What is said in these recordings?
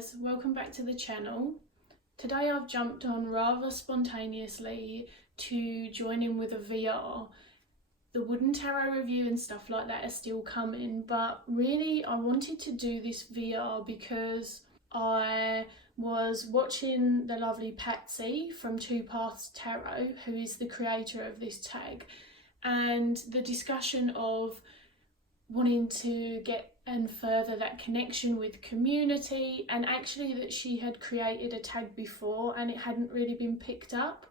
guys, welcome back to the channel. Today I've jumped on rather spontaneously to join in with a VR. The wooden tarot review and stuff like that are still coming, but really I wanted to do this VR because I was watching the lovely Patsy from Two Paths Tarot, who is the creator of this tag, and the discussion of wanting to get and further that connection with community, and actually that she had created a tag before and it hadn't really been picked up.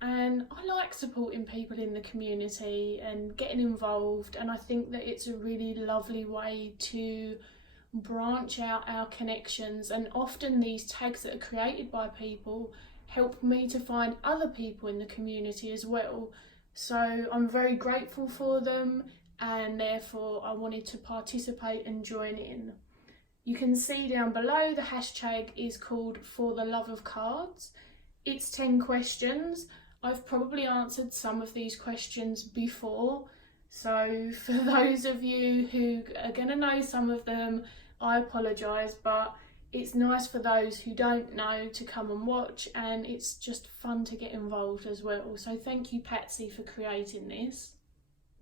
And I like supporting people in the community and getting involved, and I think that it's a really lovely way to branch out our connections, and often these tags that are created by people help me to find other people in the community as well. So I'm very grateful for them, and therefore I wanted to participate and join in. You can see down below the hashtag is called fortheloveofcards. It's 10 questions. I've probably answered some of these questions before, so for those of you who are going to know some of them, I apologise, but it's nice for those who don't know to come and watch, and it's just fun to get involved as well. So thank you, Patsy, for creating this.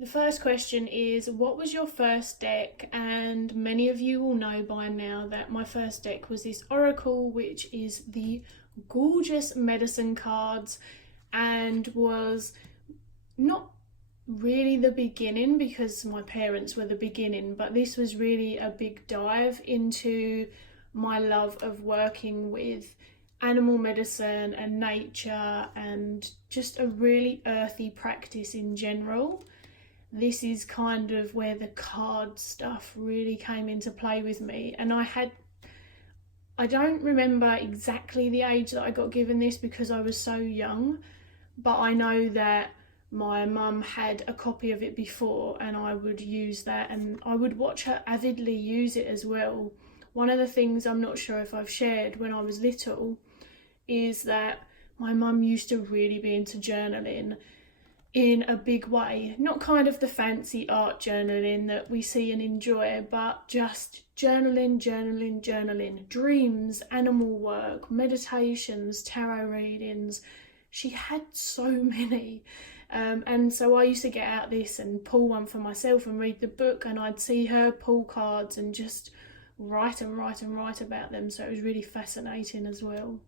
The first question is, what was your first deck? And many of you will know by now that my first deck was this Oracle, which is the gorgeous medicine cards, and was not really the beginning because my parents were the beginning, but this was really a big dive into my love of working with animal medicine and nature and just a really earthy practice in general. This is kind of where the card stuff really came into play with me, and I don't remember exactly the age that I got given this because I was so young, but I know that my mum had a copy of it before and I would use that, and I would watch her avidly use it as well. One of the things I'm not sure if I've shared when I was little is that my mum used to really be into journaling in a big way, not kind of the fancy art journaling that we see and enjoy, but just journaling, dreams, animal work, meditations, tarot readings. She had so many, and so I used to get out this and pull one for myself and read the book, and I'd see her pull cards and just write about them, so it was really fascinating as well.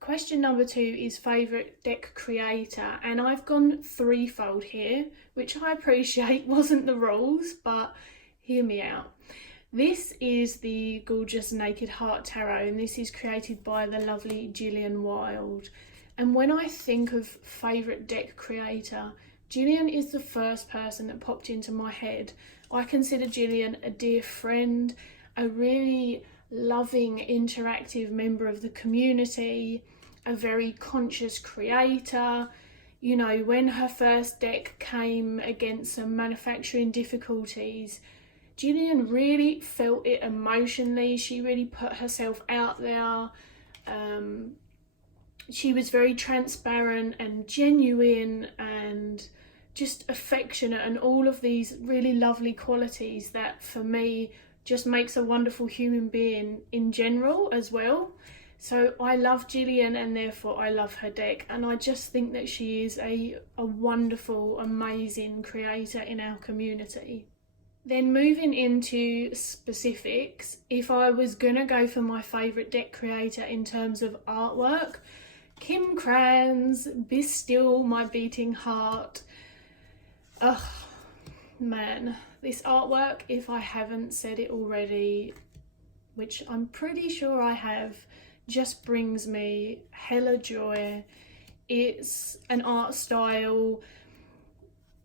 Question number 2 is favourite deck creator, and I've gone threefold here, which I appreciate wasn't the rules, but hear me out. This is the gorgeous Naked Heart Tarot, and this is created by the lovely Gillian Wilde. And when I think of favourite deck creator, Gillian is the first person that popped into my head. I consider Gillian a dear friend, a really loving, interactive member of the community, a very conscious creator. You know, when her first deck came against some manufacturing difficulties, Gillian really felt it emotionally. She really put herself out there. She was very transparent and genuine and just affectionate, and all of these really lovely qualities that for me just makes a wonderful human being in general as well. So I love Gillian, and therefore I love her deck, and I just think that she is a wonderful, amazing creator in our community. Then moving into specifics, if I was gonna go for my favourite deck creator in terms of artwork, Kim Cran's Be Still My Beating Heart. Ugh, man, this artwork, if I haven't said it already, which I'm pretty sure I have, just brings me hella joy. It's an art style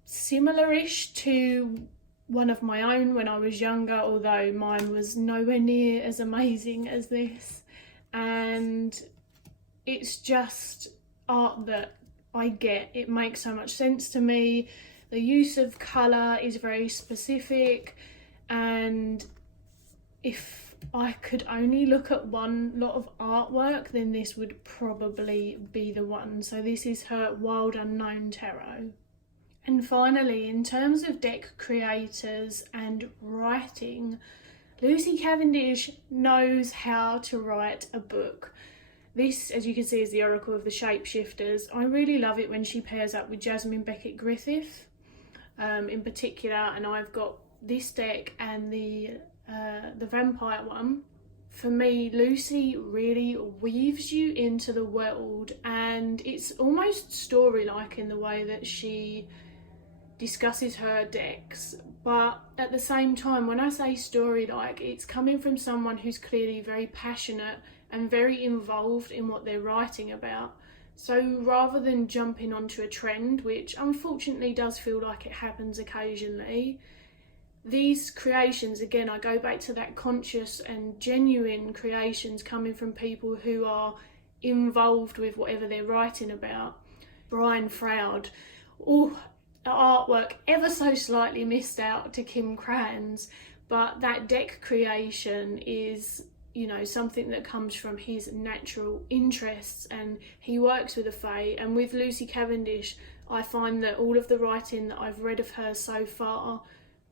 similar-ish to one of my own when I was younger, although mine was nowhere near as amazing as this. And it's just art that I get. It makes so much sense to me. The use of colour is very specific, and if I could only look at one lot of artwork, then this would probably be the one. So this is her Wild Unknown Tarot. And finally, in terms of deck creators and writing, Lucy Cavendish knows how to write a book. This, as you can see, is the Oracle of the Shapeshifters. I really love it when she pairs up with Jasmine Beckett Griffith in particular, and I've got this deck and the vampire one. For me, Lucy really weaves you into the world, and it's almost story-like in the way that she discusses her decks. But at the same time, when I say story-like, it's coming from someone who's clearly very passionate and very involved in what they're writing about. So rather than jumping onto a trend, which unfortunately does feel like it happens occasionally, these creations, again, I go back to that conscious and genuine creations coming from people who are involved with whatever they're writing about. Brian Froud, the artwork ever so slightly missed out to Kim Cran's, but that deck creation is, you know, something that comes from his natural interests, and he works with the Fae. And with Lucy Cavendish, I find that all of the writing that I've read of her so far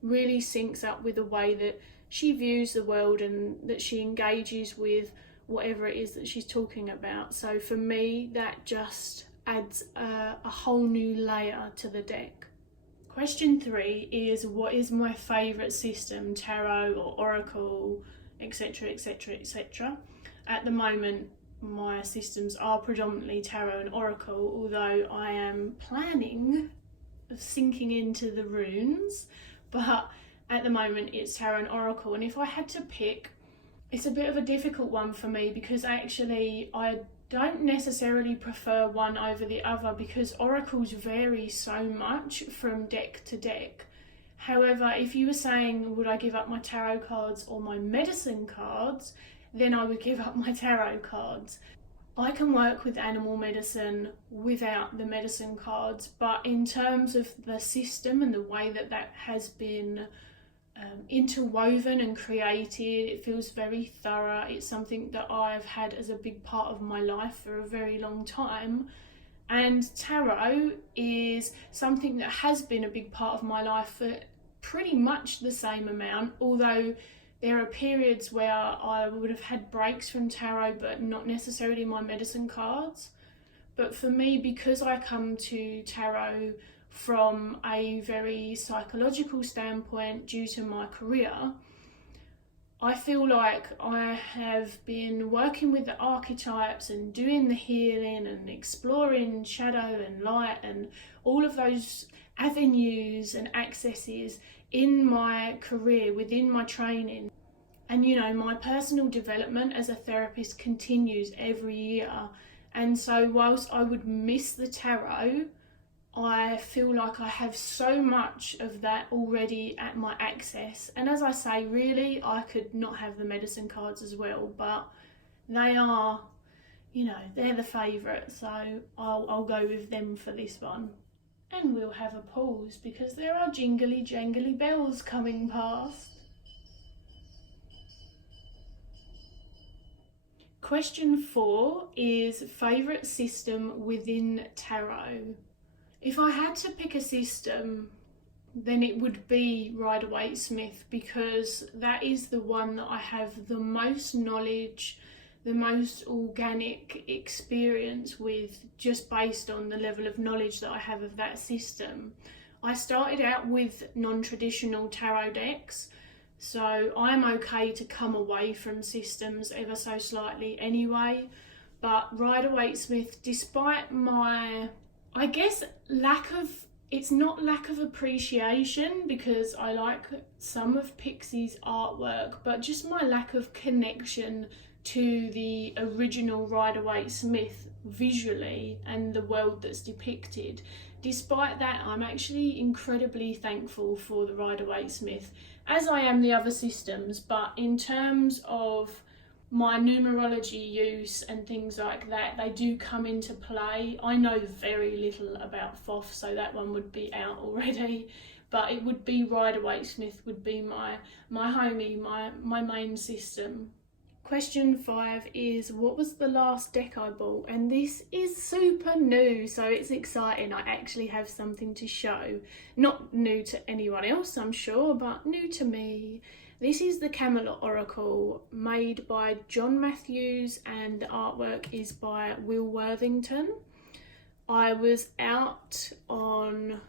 really syncs up with the way that she views the world and that she engages with whatever it is that she's talking about. So for me, that just adds a whole new layer to the deck. Question 3 is, what is my favourite system, tarot or oracle, etc, etc, etc. At the moment, my systems are predominantly tarot and oracle, although I am planning of sinking into the runes, but at the moment it's tarot and oracle. And if I had to pick, it's a bit of a difficult one for me, because actually I don't necessarily prefer one over the other, because oracles vary so much from deck to deck. However, if you were saying, would I give up my tarot cards or my medicine cards, then I would give up my tarot cards. I can work with animal medicine without the medicine cards, but in terms of the system and the way that that has been interwoven and created, it feels very thorough. It's something that I've had as a big part of my life for a very long time. And tarot is something that has been a big part of my life for pretty much the same amount, although there are periods where I would have had breaks from tarot, but not necessarily my medicine cards. But for me, because I come to tarot from a very psychological standpoint due to my career, I feel like I have been working with the archetypes and doing the healing and exploring shadow and light and all of those avenues and accesses in my career, within my training. And you know, my personal development as a therapist continues every year. And so whilst I would miss the tarot, I feel like I have so much of that already at my access. And as I say, really, I could not have the medicine cards as well, but they are, you know, they're the favourite, so I'll go with them for this one. And we'll have a pause because there are jingly jangly bells coming past. Question 4 is favourite system within tarot. If I had to pick a system, then it would be Rider-Waite-Smith, because that is the one that I have the most knowledge, the most organic experience with, just based on the level of knowledge that I have of that system. I started out with non-traditional tarot decks, so I'm okay to come away from systems ever so slightly anyway. But Rider-Waite-Smith, despite my, I guess, it's not lack of appreciation, because I like some of Pixie's artwork, but just my lack of connection to the original Rider-Waite-Smith visually and the world that's depicted. Despite that, I'm actually incredibly thankful for the Rider-Waite-Smith, as I am the other systems. But in terms of my numerology use and things like that, they do come into play. I know very little about Thoth, so that one would be out already, but it would be Rider-Waite-Smith would be my homie, my main system. Question 5 is, what was the last deck I bought? And this is super new, so it's exciting. I actually have something to show. Not new to anyone else, I'm sure, but new to me. This is the Camelot Oracle, made by John Matthews, and the artwork is by Will Worthington. I was out on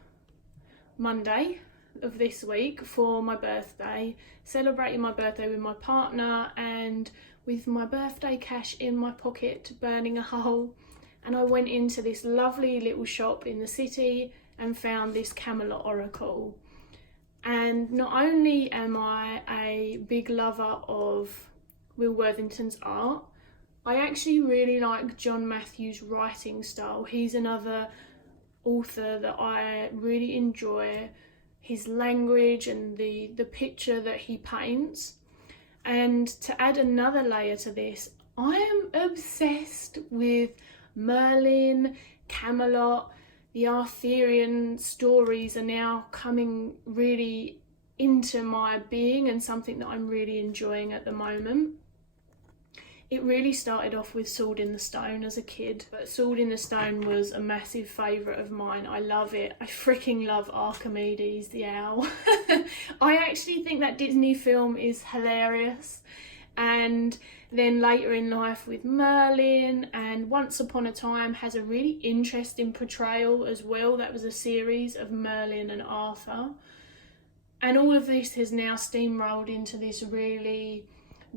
Monday of this week for my birthday, celebrating my birthday with my partner, and with my birthday cash in my pocket, burning a hole. And I went into this lovely little shop in the city and found this Camelot Oracle. And not only am I a big lover of Will Worthington's art, I actually really like John Matthews' writing style. He's another author that I really enjoy, his language and the picture that he paints. And to add another layer to this, I am obsessed with Merlin, Camelot. The Arthurian stories are now coming really into my being and something that I'm really enjoying at the moment. It really started off with Sword in the Stone as a kid, but Sword in the Stone was a massive favourite of mine. I love it. I freaking love Archimedes the owl. I actually think that Disney film is hilarious. And then later in life with Merlin, and Once Upon a Time has a really interesting portrayal as well. That was a series of Merlin and Arthur. And all of this has now steamrolled into this really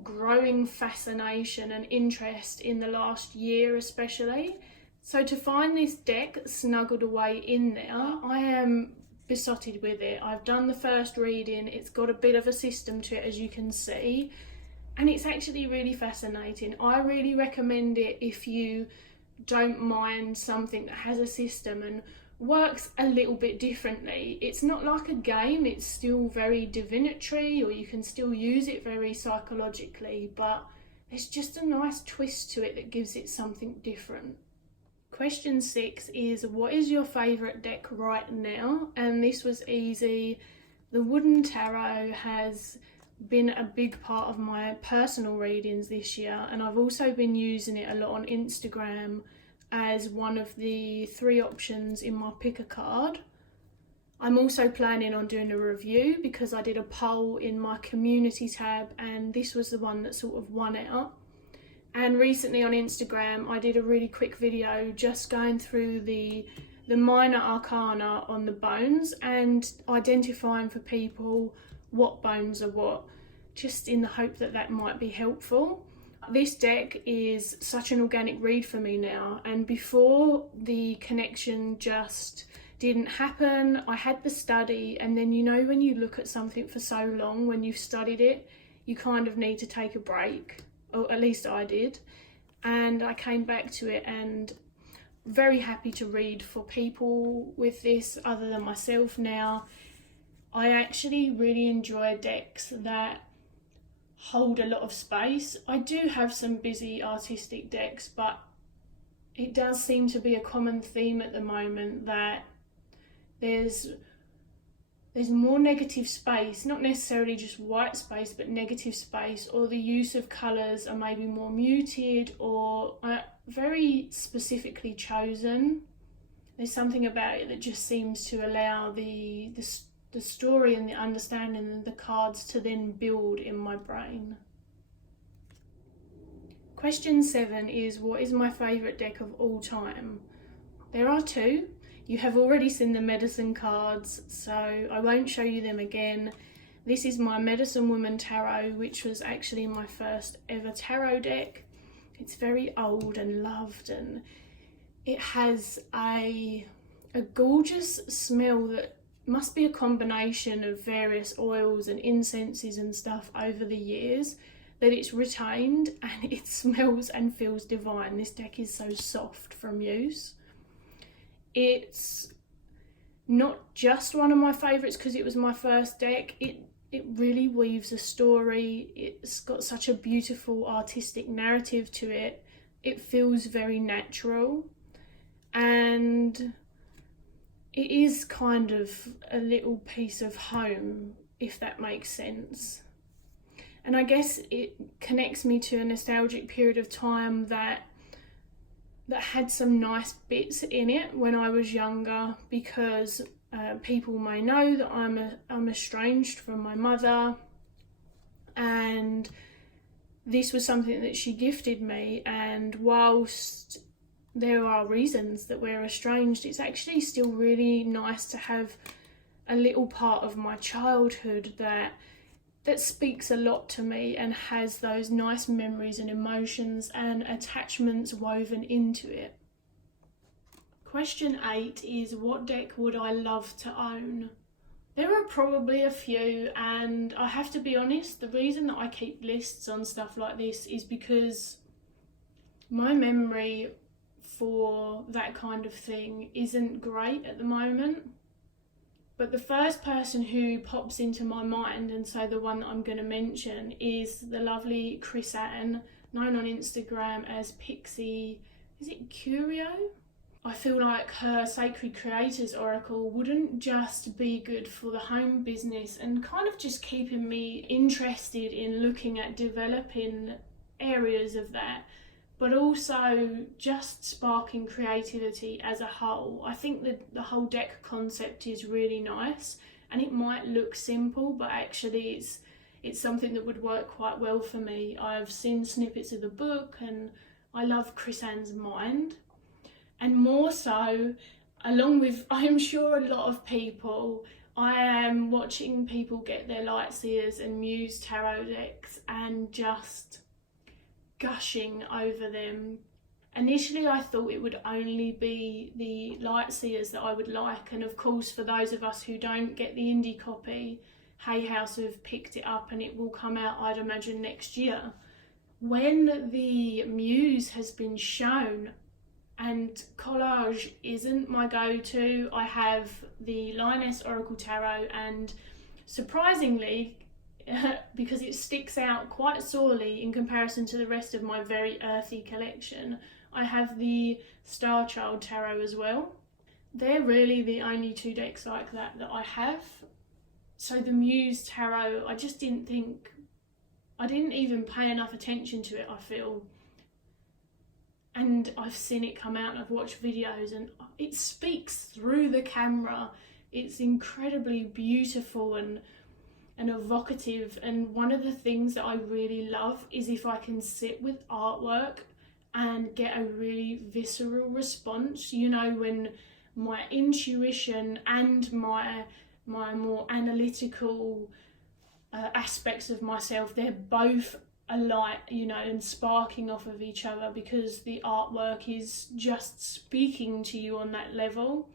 growing fascination and interest in the last year especially. So to find this deck snuggled away in there, I am besotted with it. I've done the first reading. It's got a bit of a system to it, as you can see. And it's actually really fascinating. I really recommend it if you don't mind something that has a system and works a little bit differently. It's not like a game, it's still very divinatory, or you can still use it very psychologically, but there's just a nice twist to it that gives it something different. Question 6 is, what is your favourite deck right now? And this was easy. The Wooden Tarot has been a big part of my personal readings this year, and I've also been using it a lot on Instagram as one of the 3 options in my pick a card. I'm also planning on doing a review because I did a poll in my community tab and this was the one that sort of won out. And recently on Instagram I did a really quick video just going through the minor arcana on the bones and identifying for people what bones are what, just in the hope that that might be helpful. This deck is such an organic read for me now, and before the connection just didn't happen. I had the study, and then you know when you look at something for so long, when you've studied it, you kind of need to take a break, or at least I did. And I came back to it and very happy to read for people with this other than myself now. I actually really enjoy decks that hold a lot of space. I do have some busy artistic decks, but it does seem to be a common theme at the moment that there's more negative space, not necessarily just white space, but negative space, or the use of colours are maybe more muted or very specifically chosen. There's something about it that just seems to allow the story and the understanding and the cards to then build in my brain. Question 7 is, what is my favourite deck of all time? There are 2. You have already seen the medicine cards, so I won't show you them again. This is my Medicine Woman Tarot, which was actually my first ever tarot deck. It's very old and loved, and it has a gorgeous smell that must be a combination of various oils and incenses and stuff over the years that it's retained, and it smells and feels divine. This deck is so soft from use. It's not just one of my favourites because it was my first deck. It really weaves a story. It's got such a beautiful artistic narrative to it. It feels very natural, and it is kind of a little piece of home, if that makes sense. And I guess it connects me to a nostalgic period of time that had some nice bits in it when I was younger, because people may know that I'm estranged from my mother, and this was something that she gifted me, and whilst there are reasons that we're estranged, it's actually still really nice to have a little part of my childhood that speaks a lot to me and has those nice memories and emotions and attachments woven into it. Question 8 is, what deck would I love to own? There are probably a few, and I have to be honest, the reason that I keep lists on stuff like this is because my memory for that kind of thing isn't great at the moment. But the first person who pops into my mind, and so the one that I'm going to mention, is the lovely Chris-Anne, known on Instagram as Pixie, is it Curio? I feel like her Sacred Creators Oracle wouldn't just be good for the home business and kind of just keeping me interested in looking at developing areas of that, but also just sparking creativity as a whole. I think that the whole deck concept is really nice, and it might look simple, but actually it's something that would work quite well for me. I've seen snippets of the book and I love Chris-Anne's mind. And more so, along with, I am sure, a lot of people, I am watching people get their Lightseers and Muse tarot decks and just gushing over them. Initially I thought it would only be the Lightseers that I would like, and of course for those of us who don't get the indie copy, Hay House have picked it up and it will come out, I'd imagine, next year. When the Muse has been shown, and collage isn't my go-to, I have the Lioness Oracle Tarot, and surprisingly, because it sticks out quite sorely in comparison to the rest of my very earthy collection, I have the Star Child Tarot as well. They're really the only two decks like that I have. So the Muse Tarot, I didn't even pay enough attention to it, I feel. And I've seen it come out and I've watched videos and it speaks through the camera. It's incredibly beautiful and evocative, and one of the things that I really love is if I can sit with artwork and get a really visceral response, you know, when my intuition and my more analytical aspects of myself, they're both alight, you know, and sparking off of each other because the artwork is just speaking to you on that level.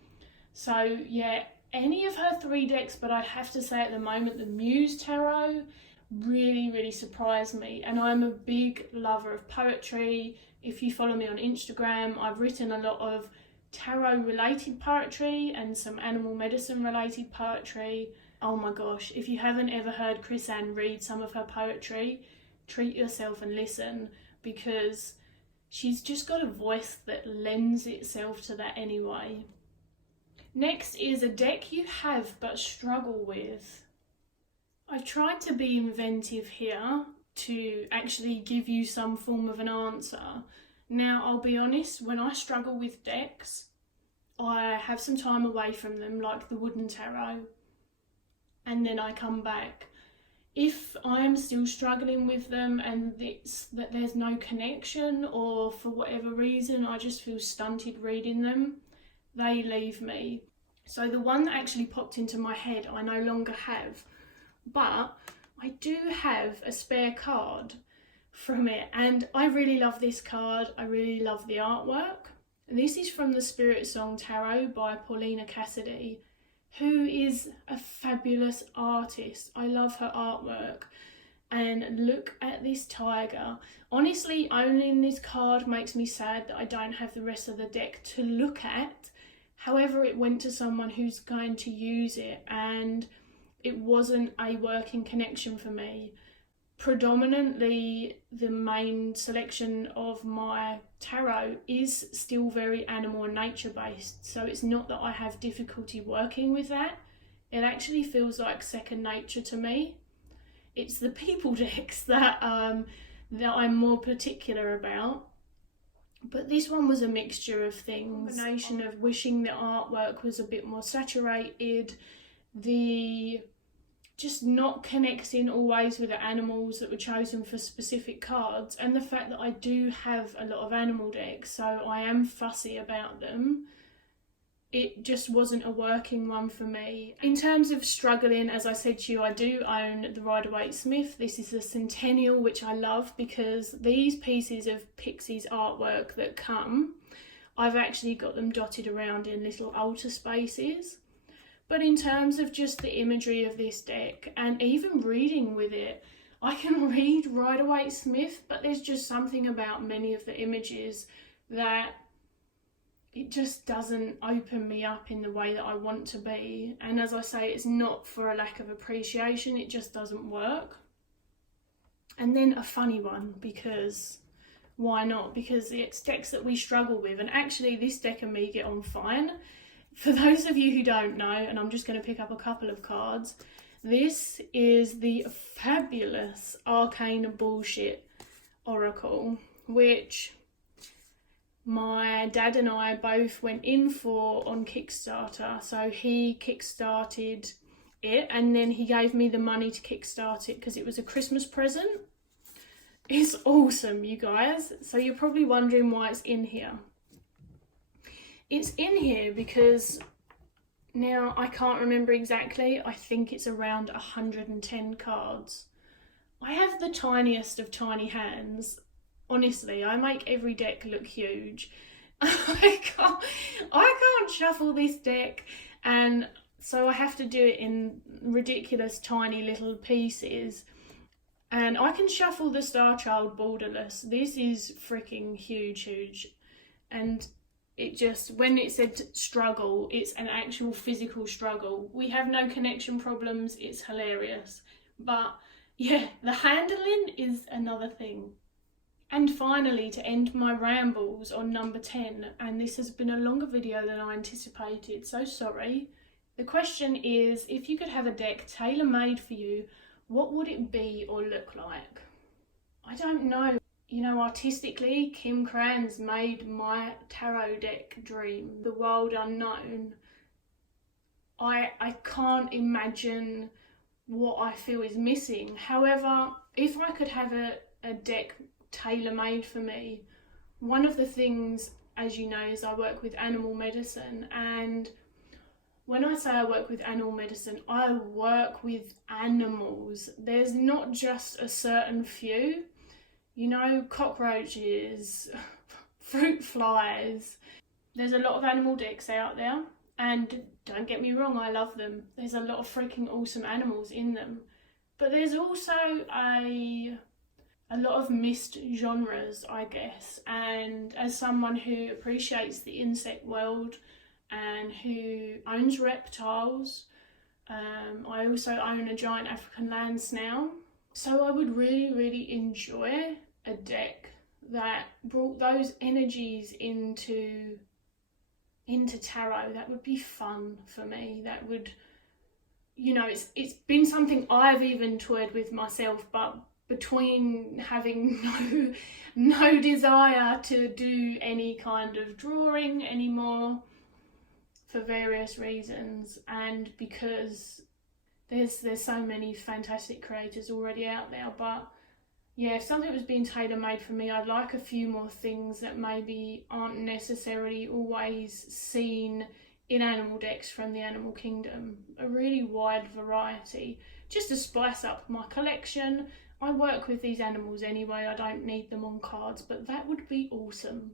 So yeah, any of her 3 decks, but I'd have to say at the moment the Muse Tarot really surprised me. And I'm a big lover of poetry. If you follow me on Instagram, I've written a lot of tarot related poetry and some animal medicine related poetry. Oh my gosh, if you haven't ever heard Chris-Anne read some of her poetry, treat yourself and listen, because she's just got a voice that lends itself to that anyway. Next is a deck you have but struggle with. I've tried to be inventive here to actually give you some form of an answer. Now, I'll be honest, when I struggle with decks, I have some time away from them, like the Wooden Tarot, and then I come back. If I'm still struggling with them and it's that there's no connection, or for whatever reason I just feel stunted reading them, they leave me. So the one that actually popped into my head I no longer have, but I do have a spare card from it, and I really love this card. I really love the artwork. And this is from the Spirit Song Tarot by Paulina Cassidy, who is a fabulous artist. I love her artwork. And look at this tiger. Honestly, owning this card makes me sad that I don't have the rest of the deck to look at. However, it went to someone who's going to use it, and it wasn't a working connection for me. Predominantly, the main selection of my tarot is still very animal and nature based, so it's not that I have difficulty working with that. It actually feels like second nature to me. It's the people decks that I'm more particular about. But this one was a mixture of things. A combination of wishing the artwork was a bit more saturated, the just not connecting always with the animals that were chosen for specific cards, and the fact that I do have a lot of animal decks, so I am fussy about them, it just wasn't a working one for me. In terms of struggling, as I said to you, I do own the Rider-Waite-Smith. This is the Centennial, which I love because these pieces of Pixie's artwork that come, I've actually got them dotted around in little altar spaces. But in terms of just the imagery of this deck and even reading with it, I can read Rider-Waite-Smith, but there's just something about many of the images that it just doesn't open me up in the way that I want to be. And as I say, it's not for a lack of appreciation, it just doesn't work. And then a funny one, because why not? Because it's decks that we struggle with, and actually this deck and me get on fine. For those of you who don't know, and I'm just going to pick up a couple of cards, this is the fabulous Arcane Bullshit Oracle, which my dad and I both went in for on Kickstarter. So he kickstarted it and then he gave me the money to kickstart it because it was a Christmas present. It's awesome, you guys. So you're probably wondering why it's in here. It's in here because now I can't remember exactly. I think it's around 110 cards. I have the tiniest of tiny hands. Honestly, I make every deck look huge. I can't shuffle this deck, and so I have to do it in ridiculous tiny little pieces. And I can shuffle the Star Child borderless. This is freaking huge. And it just, when it said struggle, it's an actual physical struggle. We have no connection problems, it's hilarious. But yeah, the handling is another thing. And finally, to end my rambles on number 10, and this has been a longer video than I anticipated, so sorry. The question is, if you could have a deck tailor-made for you, what would it be or look like? I don't know. You know, artistically, Kim Cran's made my tarot deck dream, the wild unknown. I can't imagine what I feel is missing. However, if I could have a deck tailor-made for me, one of the things, as you know, is I work with animal medicine, and when I say I work with animal medicine, I work with animals. There's not just a certain few, you know, cockroaches, fruit flies. There's a lot of animal decks out there, and don't get me wrong, I love them. There's a lot of freaking awesome animals in them, but there's also a lot of missed genres, I guess. And as someone who appreciates the insect world and who owns reptiles, I also own a giant African land snail. So I would really enjoy a deck that brought those energies into tarot. That would be fun for me. That would, you know, it's been something I've even toyed with myself, but between having no desire to do any kind of drawing anymore for various reasons, and because there's so many fantastic creators already out there. But yeah, if something was being tailor-made for me, I'd like a few more things that maybe aren't necessarily always seen in animal decks from the animal kingdom. A really wide variety, just to spice up my collection. I work with these animals anyway, I don't need them on cards, but that would be awesome.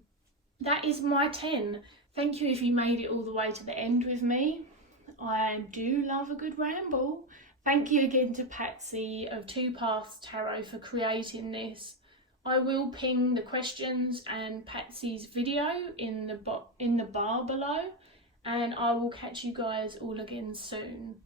That is my 10. Thank you if you made it all the way to the end with me. I do love a good ramble. Thank you again to Patsy of Two Paths Tarot for creating this. I will ping the questions and Patsy's video in the bar below, and I will catch you guys all again soon.